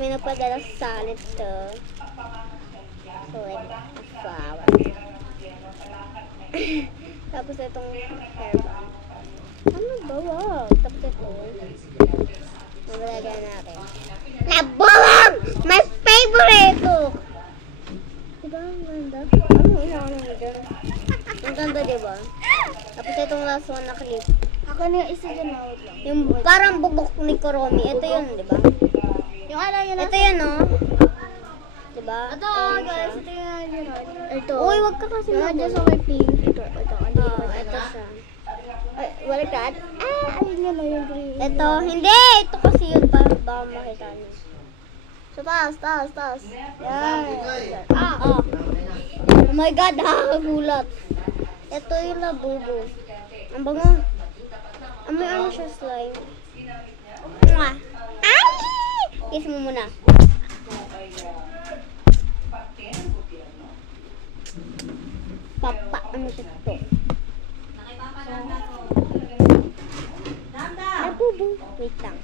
may nagpadala sa salad to. So, like, flower. Tapos itong hairband. Ano ba? Wow. Tapos ito. Mabalagyan natin. Nabawang! My favorite! Diba? Ang ganda. Ano? Ano dyan? Ang ganda, diba? Tapos itong last one na clip. Ako na yung isa dyan out lang. Yung parang bubok ni Kuromi. Ito yun, diba? Yung ano yun? Ito yun, no? Diba? Ito, guys. Ito yung yun. Ito. Uy, wag ka kasi Yung mag- dyan sa may pink. Ito. Ito siya. Wala ka? Ayun yun, yung green. Ito, hindi! Ito kasi yun para baka makita niyo. So, taas. Yan. Oh my God, nakakagulat. Ito yung labubo. Ang bango. May ano siya, slime. Mwah! Ay! Kiss mo muna. Papa, ano siya ito? Labubo. Wait lang.